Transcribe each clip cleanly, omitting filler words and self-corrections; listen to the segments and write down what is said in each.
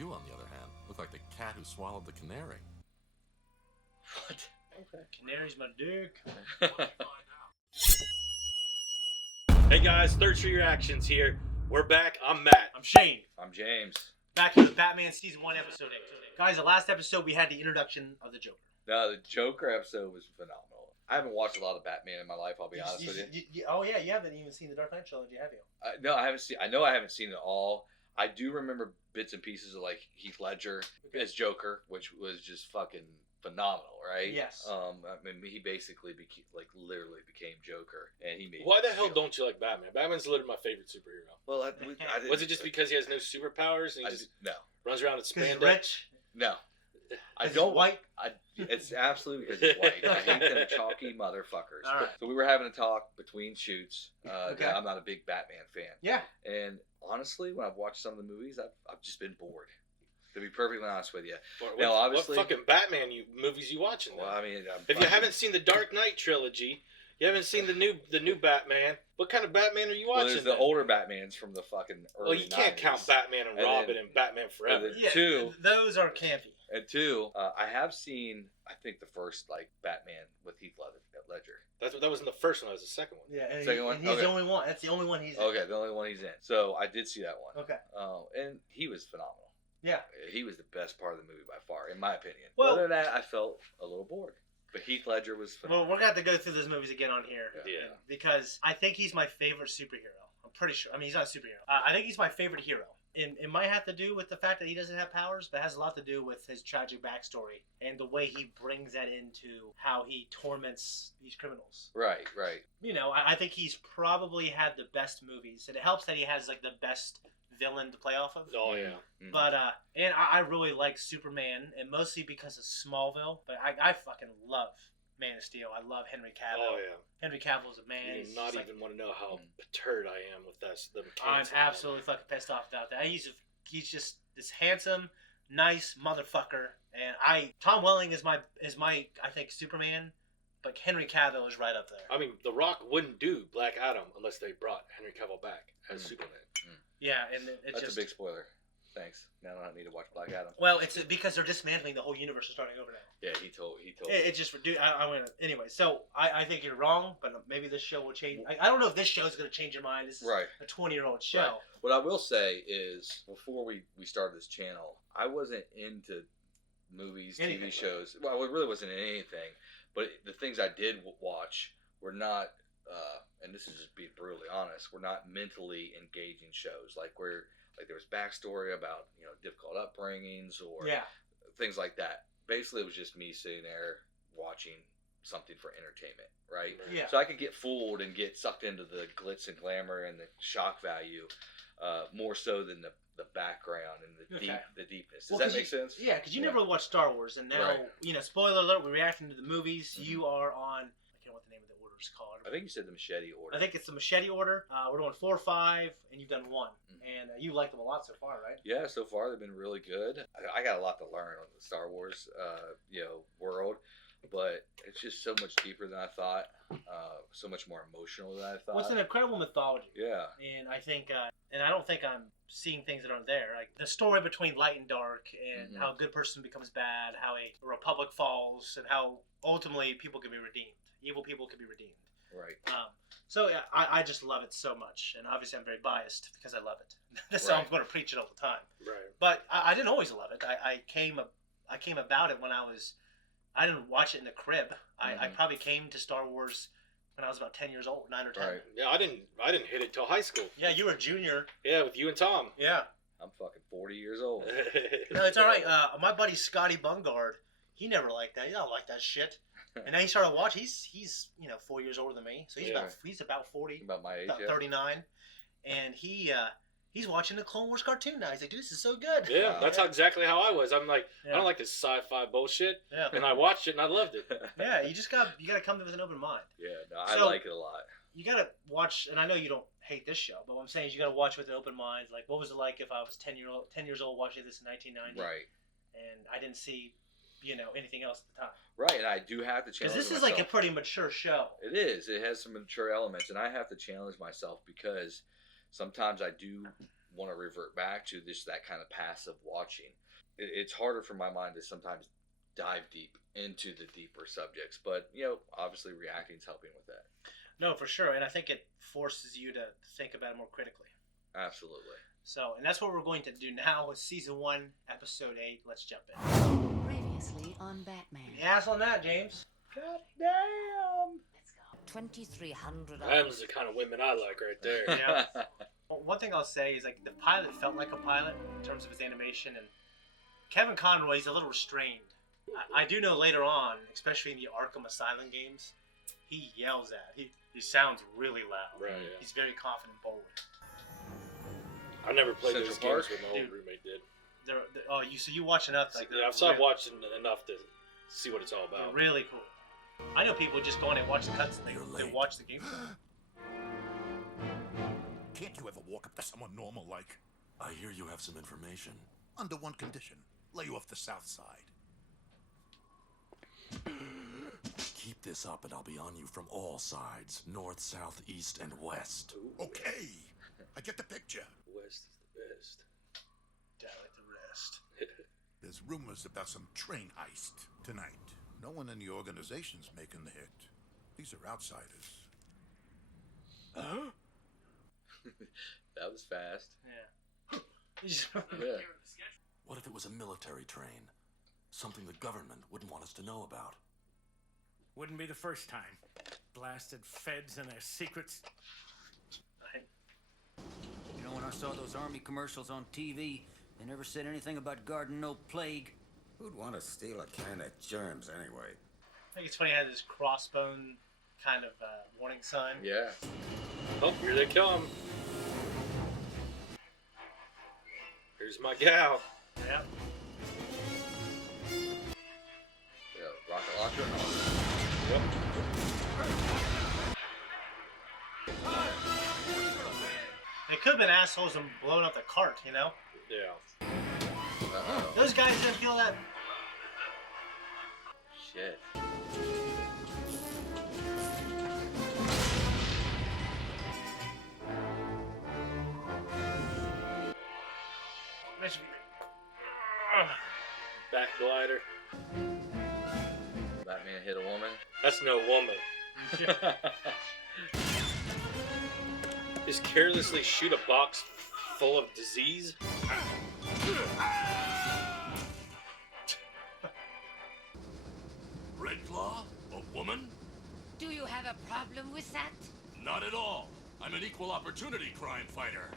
You, on the other hand, look like the cat who swallowed the canary. What? Okay. Canary's my dick. Hey guys, Third Street Reactions here. We're back. I'm Matt. I'm Shane. I'm James. Back to the Batman Season 1 Episode 8. Guys, the last episode we had the introduction of the Joker. No, the Joker episode was phenomenal. I haven't watched a lot of Batman in my life, I'll be honest with you. Oh yeah, you haven't even seen the Dark Knight trilogy, have you? No, I haven't seen. I know I haven't seen it all. I do remember bits and pieces of like Heath Ledger as Joker, which was just fucking phenomenal, right? Yes. I mean, he basically literally became Joker, and he made. Why the hell don't you like Batman? Batman's literally my favorite superhero. Well, Was it just because he has no superpowers and he just no, runs around in Because he's spandex? rich. no. I He's don't. white. It's absolutely because he's white. I hate them chalky motherfuckers. All right. So we were having a talk between shoots. Okay. I'm not a big Batman fan. Yeah. And honestly, when I've watched some of the movies, I've just been bored. To be perfectly honest with you. Now, obviously, what fucking Batman movies you watching? Well, I mean, if you haven't seen the Dark Knight trilogy, you haven't seen the new Batman. What kind of Batman are you watching? Well, there's the older Batmans from the fucking early. Well, you can't 90s. count Batman and Robin and Batman Forever. And then Yeah. two, Those are campy. and two, I have seen. I think the first like Batman with Heath Ledger. That wasn't the first one. That was the second one. Yeah. And, Second one? and he's Okay. the only one. That's the only one he's in. Okay, the only one he's in. So I did see that one. Okay. And he was phenomenal. Yeah. He was the best part of the movie by far, in my opinion. Well- Other than that, I felt a little bored. But Heath Ledger was phenomenal. Well, we're going to have to go through those movies again on here. Yeah. Because I think he's my favorite superhero. I'm pretty sure. I mean, he's not a superhero. I think he's my favorite hero. And it might have to do with the fact that he doesn't have powers, but it has a lot to do with his tragic backstory and the way he brings that into how he torments these criminals. Right. You know, I think he's probably had the best movies, and it helps that he has like the best villain to play off of. Oh yeah. Mm. But and I really like Superman, and mostly because of Smallville. But I fucking love Man of Steel. I love Henry Cavill. Oh yeah. Henry Cavill's a man. You He's do not just, even want to know how perturbed I am with the I'm mechanics. and all absolutely that. fucking pissed off about that. He's just this handsome, nice motherfucker, and Tom Welling is my I think Superman, but Henry Cavill is right up there. I mean, The Rock wouldn't do Black Adam unless they brought Henry Cavill back as Superman. Yeah, and it's That's just a big spoiler. Thanks. Now I don't need to watch Black Adam. well, it's because they're dismantling the whole universe and starting over now. Yeah, he told. It just dude, I went anyway. So I think you're wrong, but maybe this show will change. I don't know if this show is going to change your mind. This is Right. a 20-year-old show. Right. What I will say is, before we started this channel, I wasn't into movies, Anything, TV shows. Well, it really wasn't in anything. But the things I did watch were not, and this is just being brutally honest, were not mentally engaging shows. Like there was backstory about difficult upbringings or Yeah. things like that. Basically, it was just me sitting there watching something for entertainment, right? Yeah. So I could get fooled and get sucked into the glitz and glamour and the shock value, more so than the background and the deepness. Does that make sense? Yeah, because you never really watched Star Wars, and now Right. Spoiler alert, we're reacting to the movies. Mhm. You are on. I can't know what the name of the order is called. I think you said the machete order. I think it's the machete order. We're doing 4 or 5, and you've done 1, Mhm. and you like them a lot so far, right? Yeah, so far they've been really good. I got a lot to learn on the Star Wars, world, but it's just so much deeper than I thought. So much more emotional than I thought. Well, it's an incredible mythology. Yeah. And I think, and I don't think I'm seeing things that aren't there. Like the story between light and dark, and Mhm. how a good person becomes bad, how a republic falls, and how ultimately people can be redeemed. Evil people can be redeemed. Right. So yeah, I just love it so much, and obviously I'm very biased because I love it. So I'm Right. going to preach it all the time. Right. But I didn't always love it. I came about it when I didn't watch it in the crib. I Mhm. probably came to Star Wars when I was about 10 years old, 9 or 10. Right. Yeah, I didn't hit it till high school. Yeah, you were a junior. Yeah, with you and Tom. Yeah. I'm fucking 40 years old. No, it's all right. My buddy Scotty Bungard, he never liked that. He don't like that shit. And then he started watching. He's 4 years older than me, so he's about 40, About my age. about Yeah. 39, and he's watching the Clone Wars cartoon now. He's like, dude, this is so good. Yeah, that's exactly how I was. I'm like, Yeah. I don't like this sci-fi bullshit, Yeah. and I watched it and I loved it. Yeah, you gotta come to it with an open mind. Yeah, no, I So- like it a lot. You gotta watch, and I know you don't hate this show, but what I'm saying is you gotta watch with an open mind. Like, what was it like if I was 10 years old watching this in 1990, Right. and I didn't see, anything else at the time? Right, and I do have to challenge Because this is myself. like a pretty mature show. It is. It has some mature elements, and I have to challenge myself because sometimes I do want to revert back to just that kind of passive watching. It's harder for my mind to sometimes dive deep into the deeper subjects, but obviously reacting is helping with that. No, for sure, and I think it forces you to think about it more critically. Absolutely. So, and that's what we're going to do now with Season 1, Episode 8. Let's jump in. Previously on Batman. Yes on that, James. God damn! Let's go. 2,300. Them's the kind of women I like right there. Yeah. Well, one thing I'll say is, like, the pilot felt like a pilot in terms of his animation, and Kevin Conroy's a little restrained. I do know later on, especially in the Arkham Asylum games, he yells at. He sounds really loud. Right, yeah. He's very confident, bold. I never played Central those Park? games, but my old Dude. roommate did. So you watch enough? Like, Yeah, I've watched enough to see what it's all they're about. really cool. I know people just go on and watch the cuts. They late. watch the game. Can't you ever walk up to someone normal like? I hear you have some information. Under one condition. Lay you off the south side. Keep this up and I'll be on you from all sides. North, south, east, and west. Okay. I get the picture. West is the best. Down like the rest. There's rumors about some train heist tonight. No one in the organization's making the hit. These are outsiders. Huh? That was fast. Yeah. Yeah. What if it was a military train? Something the government wouldn't want us to know about. Wouldn't be the first time. Blasted feds and their secrets. You know, when I saw those army commercials on TV, they never said anything about guarding no plague. Who'd want to steal a can of germs anyway? I think it's funny. It had this crossbone kind of warning sign. Yeah. Oh, here they come. Here's my gal. Yeah. Yeah. Rocket launcher. Yep. They could have been assholes and blown up the cart, you know? Yeah. Uh-oh. Those guys didn't feel that. Shit. Back glider. Batman hit a woman. That's no woman. Just carelessly shoot a box full of disease. Red Claw? A woman? Do you have a problem with that? Not at all. I'm an equal opportunity crime fighter.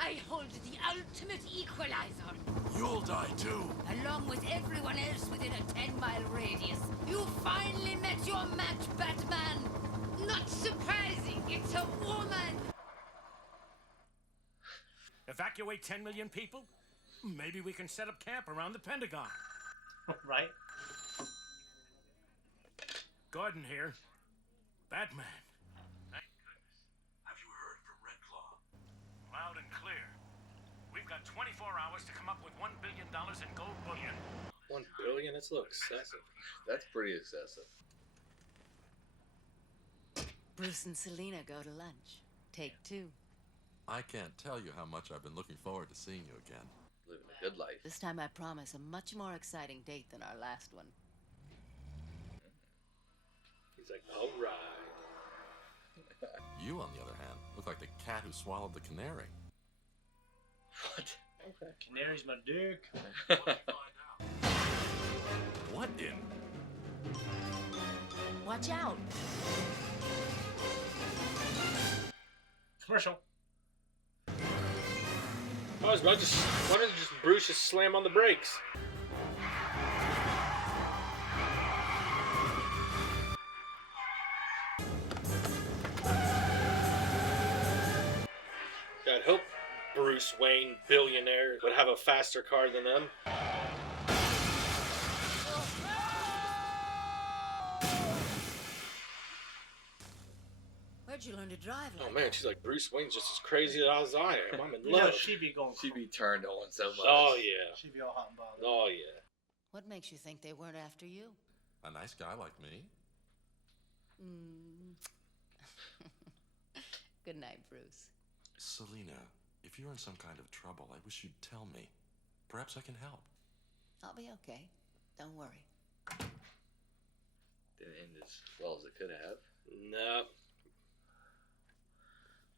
I hold the ultimate equalizer. You'll die too. Along with everyone else within a 10-mile radius. You finally met your match, Batman. Not surprising, it's a woman. Evacuate 10 million people? Maybe we can set up camp around the Pentagon. Right? Gordon here. Batman. Have you heard from Red Claw? Loud and clear. We've got 24 hours to come up with $1 billion in gold bullion. 1 billion? That's a little excessive. That's pretty excessive. Bruce and Selena go to lunch. Take 2. I can't tell you how much I've been looking forward to seeing you again. Living a good life. This time I promise a much more exciting date than our last one. He's like, all right. You, on the other hand, look like the cat who swallowed the canary. What? Okay. Canary's my dick. What in? Watch out. Commercial. I was about to why didn't Bruce just slam on the brakes? I'd hope Bruce Wayne, billionaire, would have a faster car than them. Where'd you learn to drive like Oh man, she's like, Bruce Wayne's just as crazy as I am. I'm in You know, love. she'd be going. She'd be turned on so much. Oh yeah. She'd be all hot and bothered. Oh yeah. What makes you think they weren't after you? A nice guy like me? Mm. Good night, Bruce. Selena, if you're in some kind of trouble, I wish you'd tell me. Perhaps I can help. I'll be okay. Don't worry. Didn't end as well as it could have. No.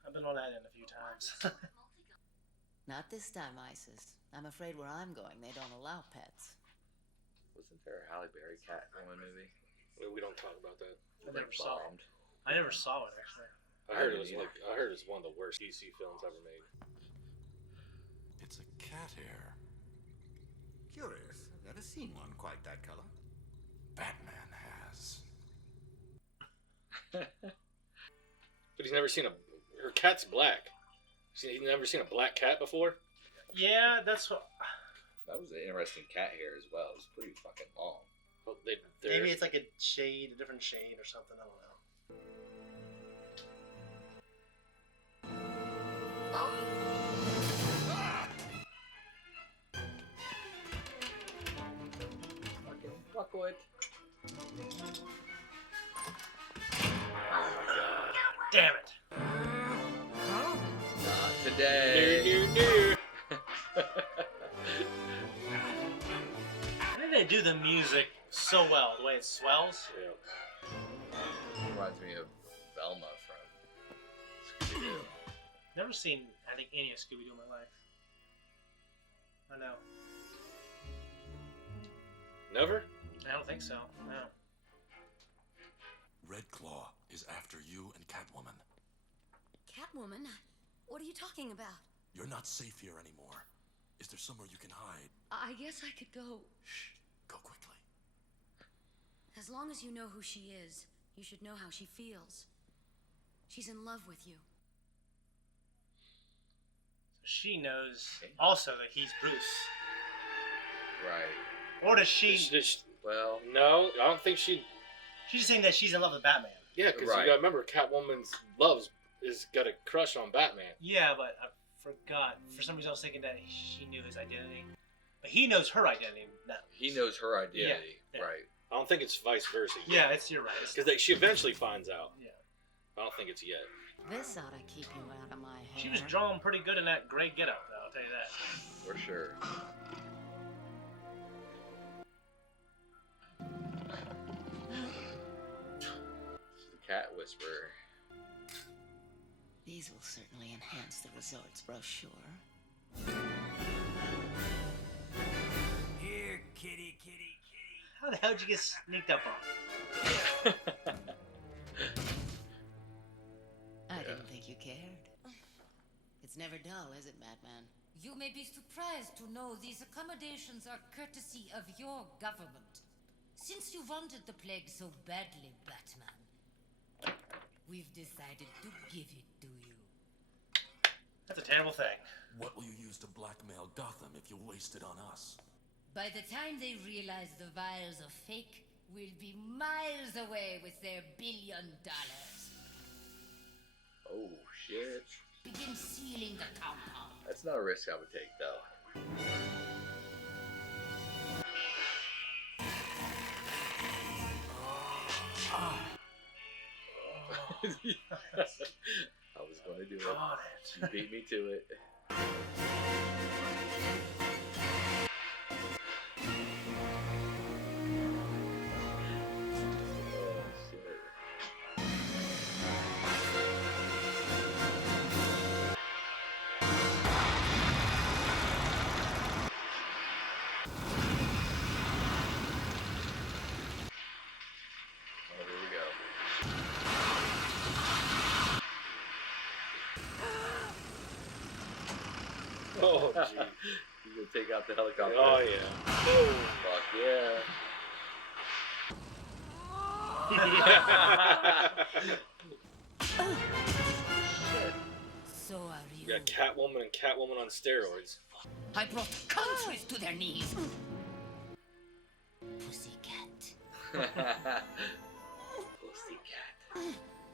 I've been on that end a few times. Not this time, Isis. I'm afraid where I'm going, they don't allow pets. Wasn't there a Halle Berry Catwoman movie? We don't talk about that. I never saw it. I never saw it, actually. I heard it was one of the worst DC films ever made. It's a cat hair. Curious. I've never seen one quite that color. Batman has. But he's never seen her cat's black. He's never seen a black cat before? Yeah, that's what. That was an interesting cat hair as well. It was pretty fucking long. Well, Maybe it's like a different shade or something. I don't know. Fucking fuckwood. Damn it! Not today. I think they do the music so well, the way it swells. Yeah. Reminds me of Velma from Scooby-Doo. Never seen, I think, any of Scooby-Doo in my life. I know. Never? I don't think so. No. Red Claw is after you and Catwoman. Catwoman? What are you talking about? You're not safe here anymore. Is there somewhere you can hide? I guess I could go. Shh. Go quickly. As long as you know who she is, you should know how she feels. She's in love with you. She knows also that he's Bruce. Right. Or does she... Well, No, I don't think she... She's saying that she's in love with Batman. Yeah, because Right. you gotta remember, Catwoman's is got a crush on Batman. Yeah, but I forgot. For some reason I was thinking that she knew his identity. But he knows her identity now. he knows her identity. Yeah. Right. I don't think it's vice versa. Yeah, you're right. Because she eventually finds out. Yeah. I don't think it's yet. This ought to keep you out of my hair. She was drawn pretty good in that gray getup, though, I'll tell you that. For sure. She's a cat whisperer. These will certainly enhance the resort's brochure. Here, kitty, kitty, kitty. How the hell did you get sneaked up on? I didn't think you cared. It's never dull, is it, Madman? You may be surprised to know these accommodations are courtesy of your government. Since you wanted the plague so badly, Batman, we've decided to give it to you. That's a terrible thing. What will you use to blackmail Gotham if you waste it on us? By the time they realize the vials are fake, we'll be miles away with their $1 billion. Oh, shit. Begin sealing the compound. That's not a risk I would take, though. I was going to do it. Got You beat me to it. Oh, shit. Oh, here we go. Oh, gee. You gonna take out the helicopter? Oh, yeah. Fuck yeah. Shit. So are You you. got Catwoman and Catwoman on steroids. I brought countries to their knees. Pussycat. Pussycat.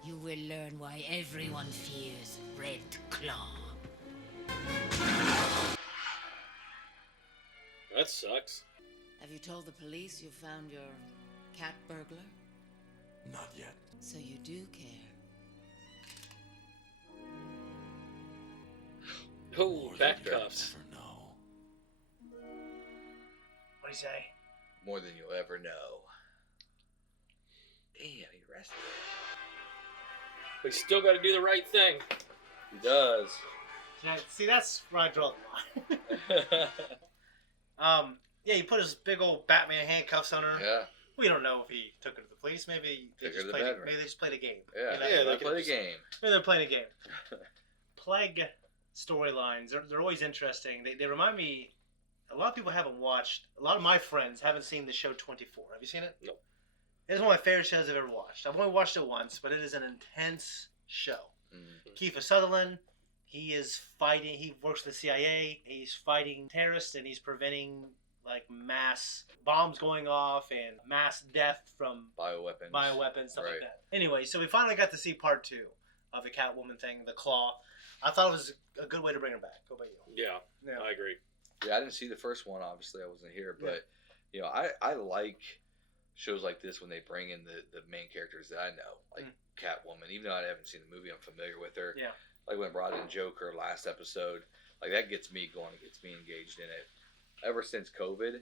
You will learn why everyone fears Red Claw. That sucks. Have you told the police you found your cat burglar? Not yet. So you do care. Oh, More than back you'll cuffs. ever know. What do you say? More than you'll ever know. Damn, he rested. We still got to do the right thing. He does. See, that's where I draw the line. Yeah, he put his big old Batman handcuffs on her. Yeah. We don't know if he took her to the police. Maybe they Took her just to the played. bedroom. Maybe they just played a game. Yeah, You know? Yeah, they they play the just- game. Maybe they're playing a game. Plague storylines. They're always interesting. They remind me. A lot of people haven't watched. A lot of my friends haven't seen the show 24. Have you seen it? No. It's one of my favorite shows I've ever watched. I've only watched it once, but it is an intense show. Kiefer Sutherland, he is fighting. He works for the CIA. He's fighting terrorists and he's preventing like mass bombs going off and mass death from Bioweapons. stuff Right. like that. Anyway, so we finally got to see part 2 of the Catwoman thing, the Claw. I thought it was a good way to bring her back. What about you? Yeah, I agree. Yeah, I didn't see the first one. Obviously, I wasn't here, but you know, I like shows like this when they bring in the main characters that I know, like Catwoman. Even though I haven't seen the movie, I'm familiar with her. Yeah. Like when I brought in Joker last episode, like that gets me going, it gets me engaged in it. Ever since COVID,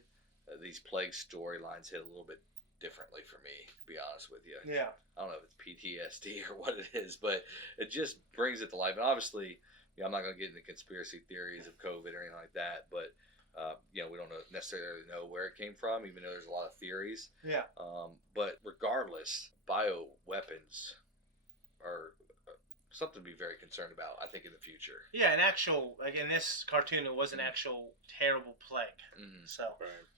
these plague storylines hit a little bit differently for me, to be honest with you. Yeah. I don't know if it's PTSD or what it is, but it just brings it to life. And obviously, you know, I'm not going to get into conspiracy theories of COVID or anything like that, but you know, we don't necessarily know where it came from, even though there's a lot of theories. Yeah. But regardless, bioweapons are something to be very concerned about, I think, in the future. Yeah, an actual, like in this cartoon, it was an actual terrible plague. So,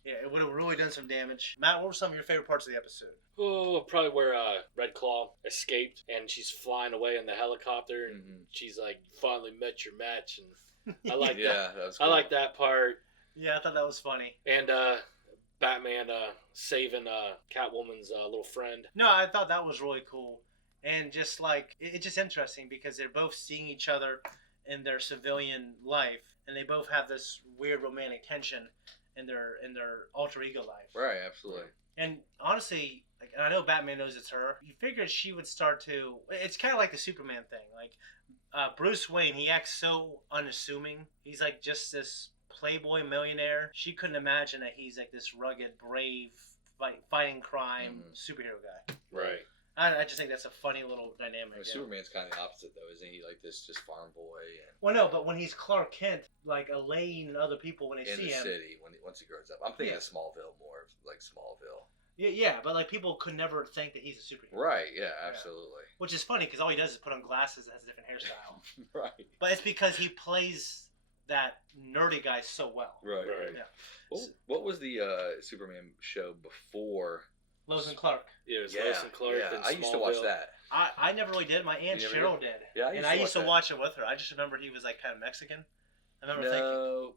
yeah, it would have really done some damage. Matt, what were some of your favorite parts of the episode? Oh, probably where Red Claw escaped and she's flying away in the helicopter and she's like, "Finally met your match," and I like that. That was I cool. like that part. Yeah, I thought that was funny. And Batman saving Catwoman's little friend. No, I thought that was really cool. And just like, it's just interesting because they're both seeing each other in their civilian life, and they both have this weird romantic tension in their alter ego life. Right, absolutely. And honestly, like, and I know Batman knows it's her. You figured she would start to. It's kind of like the Superman thing. Like Bruce Wayne, he acts so unassuming. He's like just this playboy millionaire. She couldn't imagine that he's like this rugged, brave, fighting crime superhero guy. Right. I just think that's a funny little dynamic. I mean, yeah. Superman's kind of the opposite, though, isn't he? Like this, just farm boy and Well, no, but when he's Clark Kent, like Elaine and other people when they in see the him, city once he grows up. I'm thinking Yeah. of Smallville more, like Smallville. yeah, but like people could never think that he's a superhero. Right. Yeah. Absolutely. Which is funny because all he does is put on glasses and has a different hairstyle. Right. But it's because he plays that nerdy guy so well. Right. Yeah. What was the Superman show before? Lois and Clark. Yeah, it was Lois and Clark. Yeah, and I used to watch Smallville. that. I never really did. My aunt You never Cheryl did? did. Yeah, I used to watch it with her. I just remembered he was like kind of Mexican. I remember thinking. No,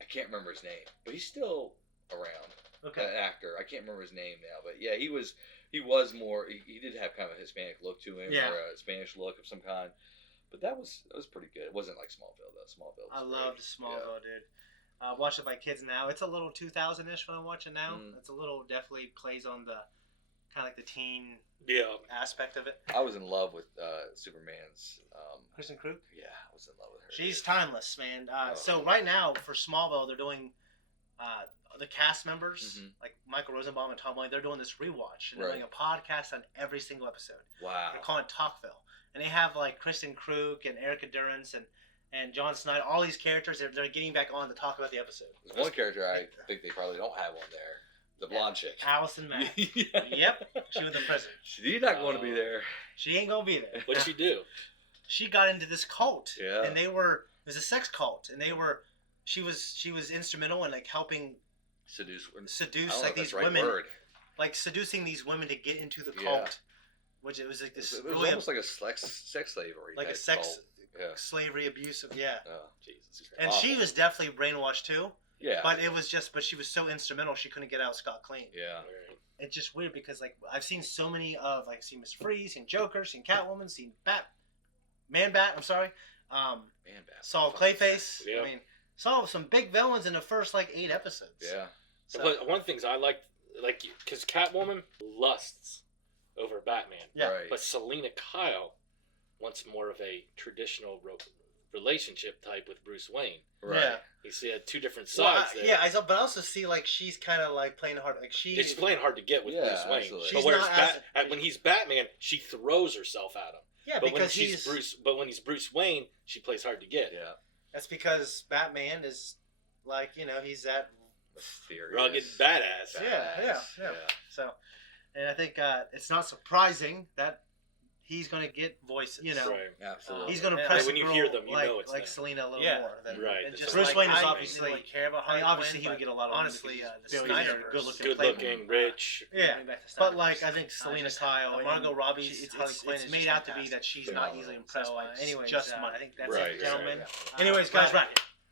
I can't remember his name, but he's still around. Okay. An actor. I can't remember his name now, but yeah, he was more. He did have kind of a Hispanic look to him, Yeah. or a Spanish look of some kind. But that was pretty good. It wasn't like Smallville though. Smallville. I loved Smallville, dude. Watch it by kids now. It's a little 2000-ish when I watch it now. It's a little definitely plays on the kind of like the teen aspect of it. I was in love with Superman's. Kristen Krug? Yeah, I was in love with her. She's timeless, man. So right now for Smallville, they're doing the cast members like Michael Rosenbaum and Tom Welling. They're doing this rewatch and they're doing a podcast on every single episode. Wow. They're calling it Talkville, and they have like Kristen Krug and Erica Durance and John Snyder. All these characters, they're getting back on to talk about the episode. There's one character I think they probably don't have on there. The blonde chick. Allison Mack. Yep. She was in prison. She's not going to be there. She ain't going to be there. What'd she do? She got into this cult. Yeah. And it was a sex cult. And she was instrumental in like helping seduce like if these that's the right women. word. Like seducing these women to get into the cult. Yeah. Which it was like this. It was almost like a sex slavery. Like a type sex cult. slavery abusive. Yeah. Oh, Jesus. And she was definitely brainwashed too. Yeah. But she was so instrumental she couldn't get out scot clean. Yeah. It's just weird because like I've seen so many of like seen Mr. Freeze, seen Joker, seen Catwoman, seen Man Bat. I'm sorry. Man Bat. Saw Clayface. Yeah. I mean, saw some big villains in the first like 8 episodes. Yeah. So. But one of the things I like because Catwoman lusts over Batman. Yeah. Right. But Selena Kyle wants more of a traditional relationship type with Bruce Wayne. Right. Yeah. You see, two different Well, sides there. yeah, but I also see like she's kind of like playing hard. Like She's playing hard to get with Yeah, Bruce Wayne. absolutely. But She's whereas not when he's Batman, she throws herself at him. Yeah, But when because she's but when he's Bruce Wayne, she plays hard to get. Yeah. That's because Batman is like he's that Mysterious. Rugged badass. Yeah. So, and I think it's not surprising that he's going to get voice. Right. Absolutely. He's going to Yeah. press Like, when a you girl hear them, you like, know it's like them. Selena a little Yeah. more. Than, Right. And Just Bruce like, Wayne is I obviously. really care about I mean, Harley obviously, Quinn, he would but get a lot of honestly, women the because he's a Snyderverse. good-looking, Good playboy. looking, rich. Yeah, Going back to but Snyderverse. like I think Selena just Kyle, and Margot Robbie's it's Harley Quinn it's is made just out to be fantastic. that she's Phenomenal. not easily impressed So, by anyways, just I money. think that's Right, it, right, gentlemen. right. Anyways, guys, But right.